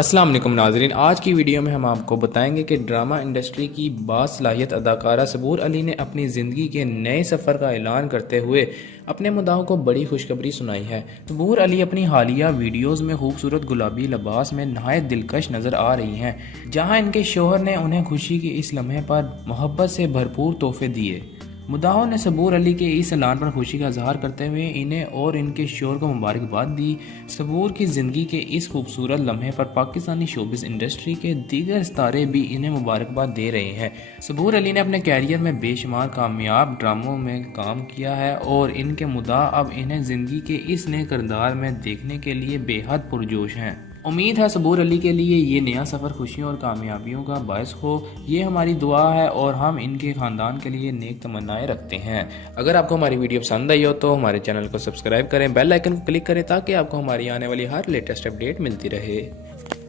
अस्सलाम वालेकुम नाज़रीन, आज की वीडियो में हम आपको बताएंगे कि ड्रामा इंडस्ट्री की बासलाहियत अदाकारा सबूर अली ने अपनी ज़िंदगी के नए सफ़र का ऐलान करते हुए अपने मुद्दाओं को बड़ी खुशखबरी सुनाई है। सबूर अली अपनी हालिया वीडियोज़ में खूबसूरत गुलाबी लिबास में नहायत दिलकश नज़र आ रही हैं, जहां इनके शोहर ने उन्हें खुशी के इस लम्हे पर मोहब्बत से भरपूर तोहफे दिए। मुद्दाओं ने सबूर अली के इस ऐलान पर खुशी का इजहार करते हुए इन्हें और इनके शोहर को मुबारकबाद दी। सबूर की ज़िंदगी के इस खूबसूरत लम्हे पर पाकिस्तानी शोबिस इंडस्ट्री के दीगर सितारे भी इन्हें मुबारकबाद दे रहे हैं। सबूर अली ने अपने कैरियर में बेशुमार कामयाब ड्रामों में काम किया है और इनके मुद्दा अब इन्हें ज़िंदगी के इस नए किरदार में देखने के लिए बेहद पुरजोश हैं। उम्मीद है सबूर अली के लिए ये नया सफ़र खुशियों और कामयाबियों का बायस हो। ये हमारी दुआ है और हम इनके ख़ानदान के लिए नेक तमन्नाएं रखते हैं। अगर आपको हमारी वीडियो पसंद आई हो तो हमारे चैनल को सब्सक्राइब करें, बेल आइकन को क्लिक करें ताकि आपको हमारी आने वाली हर लेटेस्ट अपडेट मिलती रहे।